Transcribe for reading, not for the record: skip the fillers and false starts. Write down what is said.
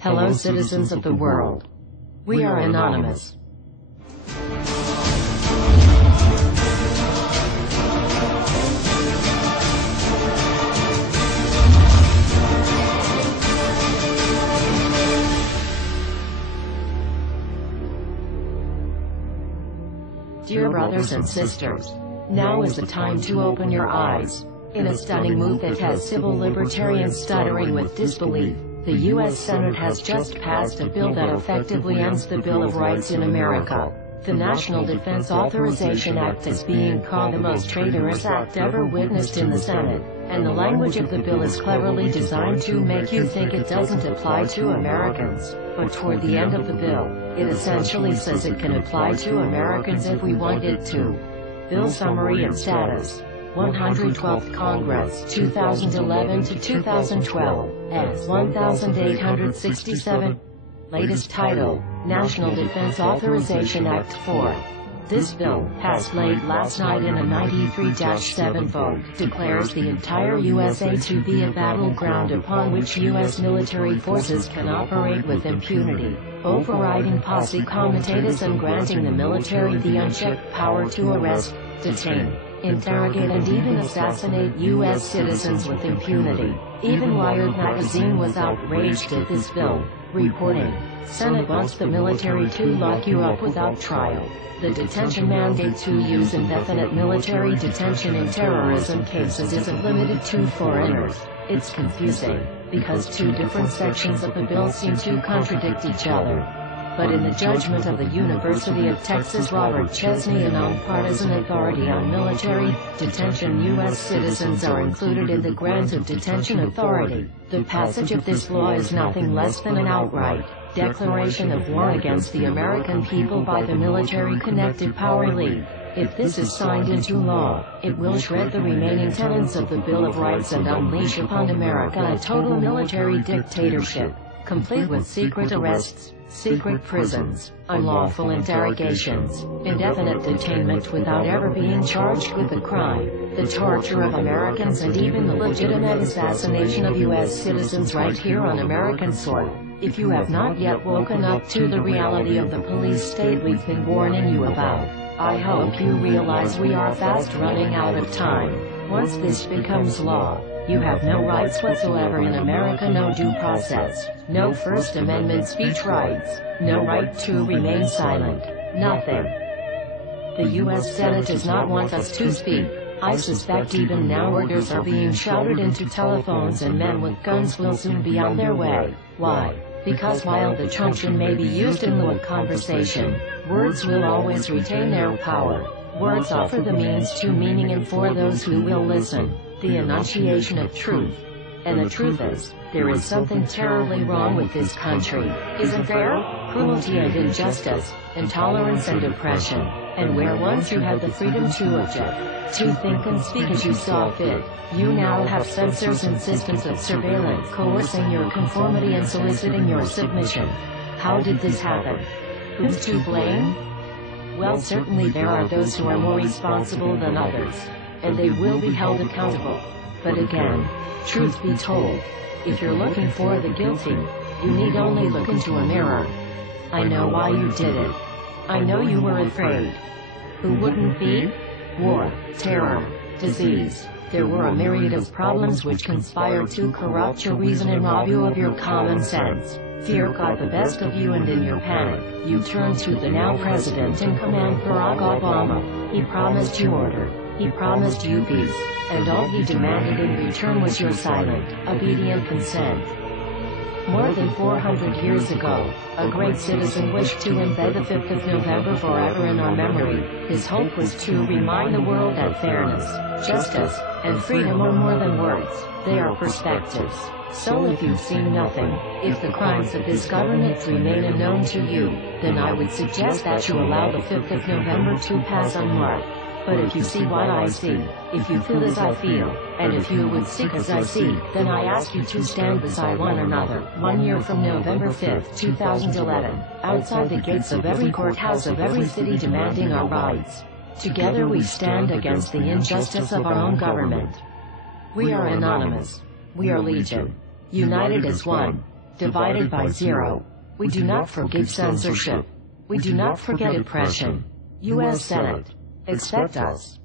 Hello, citizens of the world. We are anonymous. Dear brothers and sisters, now is the time to open your eyes. In a stunning move that has civil libertarians stuttering with disbelief, the U.S. Senate has just passed a bill that effectively ends the Bill of Rights in America. The National Defense Authorization Act is being called the most traitorous act ever witnessed in the Senate, and the language of the bill is cleverly designed to make you think it doesn't apply to Americans. But toward the end of the bill, it essentially says it can apply to Americans if we want it to. Bill summary and status. 112th Congress, 2011 to 2012, S. 1867. Latest title, National Defense Authorization Act 4. This bill, passed late last night in a 93-7 vote, declares the entire USA to be a battleground upon which U.S. military forces can operate with impunity, overriding Posse Comitatus and granting the military the unchecked power to arrest, detain, interrogate and even assassinate U.S. citizens with impunity. Even Wired magazine was outraged at this bill, reporting, Senate wants the military to lock you up without trial. The detention mandate to use indefinite military detention in terrorism cases isn't limited to foreigners. It's confusing, because two different sections of the bill seem to contradict each other. But in the judgment of the University of Texas Robert Chesney, a nonpartisan authority on military detention, U.S. citizens are included in the grant of detention authority. The passage of this law is nothing less than an outright declaration of war against the American people by the military-connected power elite. If this is signed into law, it will shred the remaining tenets of the Bill of Rights and unleash upon America a total military dictatorship, complete with secret arrests, secret prisons, unlawful interrogations, indefinite detainment without ever being charged with a crime, the torture of Americans and even the legitimate assassination of U.S. citizens right here on American soil. If you have not yet woken up to the reality of the police state we've been warning you about, I hope you realize we are fast running out of time. Once this becomes law, you have no rights whatsoever in America, no due process, no First Amendment speech rights, no right to remain silent, nothing. The U.S. Senate does not want us to speak. I suspect even now orders are being shouted into telephones and men with guns will soon be on their way. Why? Because while the truncheon may be used in lieu of conversation, words will always retain their power. Words offer the means to meaning, and for those who will listen, the enunciation of truth. And the truth is, there is something terribly wrong with this country, isn't there? Cruelty and injustice, intolerance and oppression, and where once you had the freedom to object, to think and speak as you saw fit, you now have censors and systems of surveillance coercing your conformity and soliciting your submission. How did this happen? Who's to blame? Well, certainly there are those who are more responsible than others, and they will be held accountable. But again, truth be told, if you're looking for the guilty, you need only look into a mirror. I know why you did it. I know you were afraid. Who wouldn't be? War, terror, disease. There were a myriad of problems which conspired to corrupt your reason and rob you of your common sense. Fear got the best of you, and in your panic, you turned to the now president in command, Barack Obama. He promised you order. He promised you peace, and all he demanded in return was your silent, obedient consent. More than 400 years ago, a great citizen wished to embed the 5th of November forever in our memory. His hope was to remind the world that fairness, justice, and freedom are more than words, they are perspectives. So if you've seen nothing, if the crimes of this government remain unknown to you, then I would suggest that you allow the 5th of November to pass unmarked. But if you see what I see, if you feel as I feel, and if you would seek as I seek, then I ask you to stand beside one another, 1 year from November 5th, 2011, outside the gates of every courthouse of every city demanding our rights. Together we stand against the injustice of our own government. We are anonymous. We are legion. United as one. divided by 0. We do not forgive censorship. We do not forget oppression. U.S. Senate. Expect us.